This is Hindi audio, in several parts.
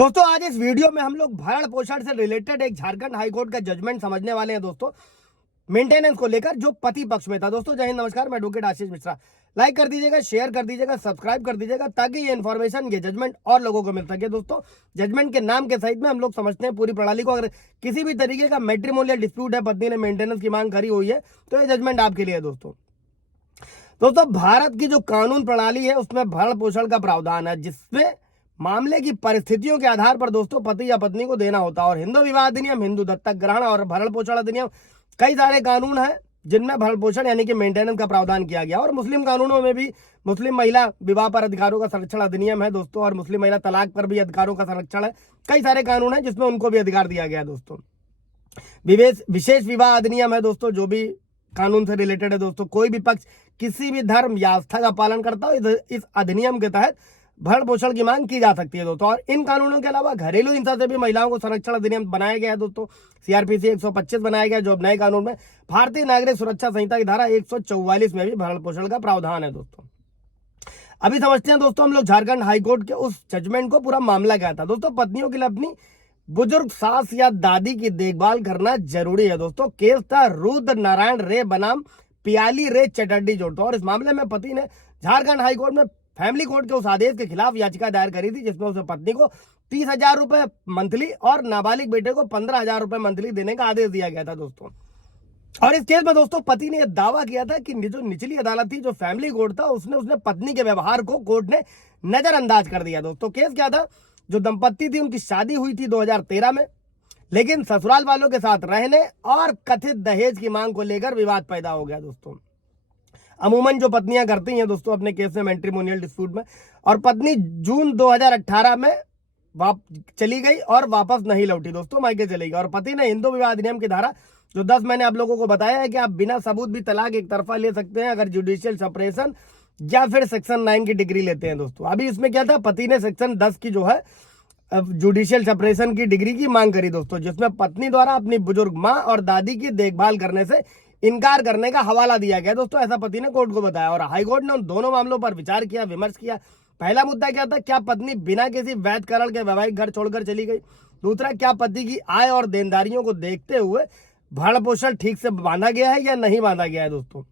दोस्तों आज इस वीडियो में हम लोग भरण पोषण से रिलेटेड एक झारखंड हाईकोर्ट का जजमेंट समझने वाले हैं दोस्तों, मेंटेनेंस को लेकर, जो पति पक्ष में था। दोस्तों जय हिंद, नमस्कार, मैं एडवोकेट आशीष मिश्रा। लाइक कर दीजिएगा, शेयर कर दीजिएगा, सब्सक्राइब कर दीजिएगा, ताकि ये इन्फॉर्मेशन, ये जजमेंट और लोगों को मिल सके। दोस्तों जजमेंट के नाम के सहित में हम लोग समझते हैं पूरी प्रणाली को। अगर किसी भी तरीके का मैट्रिमोनियल डिस्प्यूट है, पत्नी ने मेंटेनेंस की मांग करी हुई है, तो ये जजमेंट आपके लिए है। दोस्तों भारत की जो कानून प्रणाली है उसमें भरण पोषण का प्रावधान है, जिसमें मामले की परिस्थितियों के आधार पर दोस्तों पति या पत्नी को देना होता है। और हिंदू विवाह अधिनियम, हिंदू दत्तक ग्रहण और भरण पोषण अधिनियम, कई सारे कानून हैं जिनमें भरण पोषण यानी कि मेंटेनेंस का प्रावधान किया गया। और मुस्लिम कानूनों में भी मुस्लिम महिला विवाह पर अधिकारों का संरक्षण अधिनियम है दोस्तों, और मुस्लिम महिला तलाक पर भी अधिकारों का संरक्षण है। कई सारे कानून है जिसमें उनको भी अधिकार दिया गया है दोस्तों। विशेष विवाह अधिनियम है दोस्तों, जो भी कानून से रिलेटेड है दोस्तों। कोई भी पक्ष किसी भी धर्म या आस्था का पालन करता हो, इस अधिनियम के तहत भरण पोषण की मांग की जा सकती है दोस्तों। और इन कानूनों के अलावा घरेलू हिंसा से भी महिलाओं को संरक्षण अधिनियम बनाया गया है दोस्तों। सीआरपीसी 125 बनाया गया, जो अब नए कानून में भारतीय नागरिक सुरक्षा संहिता की धारा 144 में भी भरण पोषण का प्रावधान है दोस्तों। अभी समझते हैं दोस्तों हम लोग झारखंड हाईकोर्ट के उस जजमेंट को। पूरा मामला क्या था दोस्तों? पत्नियों के लिए अपनी बुजुर्ग सास या दादी की देखभाल करना जरूरी है दोस्तों। केस था रुद्र नारायण रे बनाम पियाली रे चटर्जी जोड़ता। और इस मामले में पति ने झारखंड हाईकोर्ट में फैमिली कोर्ट के उस आदेश के खिलाफ याचिका दायर करी थी, जिसमें उसे पत्नी को 30,000 रुपए मंथली और नाबालिग बेटे को 15,000 रुपए मंथली देने का आदेश दिया गया था दोस्तों। और इस केस में दोस्तों पति ने यह दावा किया था कि जो निचली अदालत थी, जो फैमिली कोर्ट था, उसने पत्नी के व्यवहार को कोर्ट ने नजरअंदाज कर दिया दोस्तों। केस क्या था? जो दंपत्ति थी उनकी शादी हुई थी 2013 में, लेकिन ससुराल वालों के साथ रहने और कथित दहेज की मांग को लेकर विवाद पैदा हो गया दोस्तों। अमूमन जो पत्नियां करती हैं दोस्तों अपने केस में मैट्रिमोनियल डिस्प्यूट में, और पत्नी जून 2018 में चली गई और वापस नहीं लौटी दोस्तों, मायके चली गई। और पति ने हिंदू विवाह अधिनियम की धारा जो 10 मैंने आप लोगों को बताया है कि आप बिना सबूत भी तलाक एक तरफा ले सकते हैं अगर जुडिशियल सेपरेशन या फिर सेक्शन 9 की डिग्री लेते हैं दोस्तों। अभी इसमें क्या था? पति ने सेक्शन 10 की जो है जुडिशियल सेपरेशन की डिग्री की मांग करी दोस्तों, जिसमें पत्नी द्वारा अपनी बुजुर्ग माँ और दादी की देखभाल करने से इनकार करने का हवाला दिया गया दोस्तों। ऐसा पति ने कोर्ट को बताया। और हाईकोर्ट ने उन दोनों मामलों पर विचार किया, विमर्श किया। पहला मुद्दा क्या था? क्या पत्नी बिना किसी वैध कारण के वैवाहिक घर छोड़कर चली गई? दूसरा, क्या पति की आय और देनदारियों को देखते हुए भरण पोषण ठीक से बांधा गया है या नहीं बांधा गया है दोस्तों।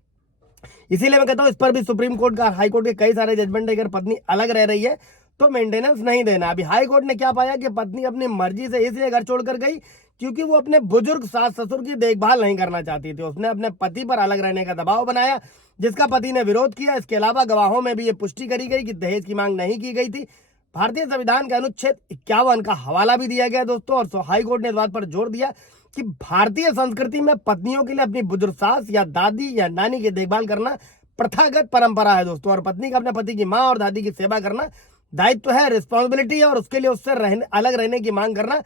इसीलिए मैं कहता हूं इस पर भी सुप्रीम कोर्ट का, हाई कोर्ट के कई सारे जजमेंट है। अगर पत्नी अलग रह रही है तो मेंटेनेंस नहीं देना। अभी हाई कोर्ट ने क्या पाया कि पत्नी अपनी मर्जी से इसलिए घर छोड़कर गई क्योंकि वो अपने बुजुर्ग सास ससुर की देखभाल नहीं करना चाहती थी। उसने अपने पति पर अलग रहने का दबाव बनाया, जिसका पति ने विरोध किया। इसके अलावा गवाहों में भी ये पुष्टि करी गई कि दहेज की मांग नहीं की गई थी। भारतीय संविधान के अनुच्छेद 51 का हवाला भी दिया गया दोस्तों। और हाई कोर्ट ने इस बात पर जोर दिया कि भारतीय संस्कृति में पत्नियों के लिए अपनी बुजुर्ग सास या दादी या नानी की देखभाल करना प्रथागत परंपरा है दोस्तों। और पत्नी का अपने पति की माँ और दादी की सेवा करना दायित्व है, रिस्पॉन्सिबिलिटी है, और उसके लिए उससे अलग रहने की मांग करना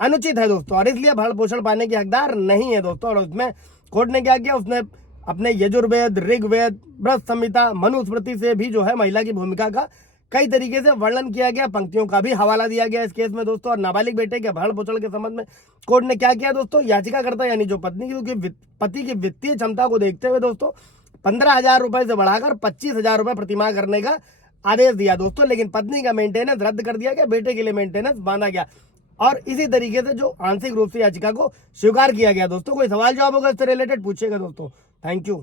अनुचित है दोस्तों। और इसलिए भरण पोषण पाने के हकदार नहीं है दोस्तों। और उसमें कोर्ट ने क्या किया? उसने अपने यजुर्वेद, ऋग्वेद, ब्रह्म संहिता, मनुस्मृति से भी जो है महिला की भूमिका का कई तरीके से वर्णन किया गया, पंक्तियों का भी हवाला दिया गया इस केस में दोस्तों। और नाबालिग बेटे के भरण पोषण के संबंध में कोर्ट ने क्या किया दोस्तों? याचिकाकर्ता यानी जो पत्नी की पति की वित्तीय क्षमता को देखते हुए दोस्तों 15,000 रुपए से बढ़ाकर 25,000 रुपए प्रतिमाह करने का आदेश दिया दोस्तों। लेकिन पत्नी का मेंटेनेंस रद्द कर दिया गया, बेटे के लिए मेंटेनेंस बांधा गया। और इसी तरीके से जो आंशिक रूप से याचिका को स्वीकार किया गया दोस्तों। कोई सवाल जवाब होगा इससे रिलेटेड पूछेगा दोस्तों। Thank you.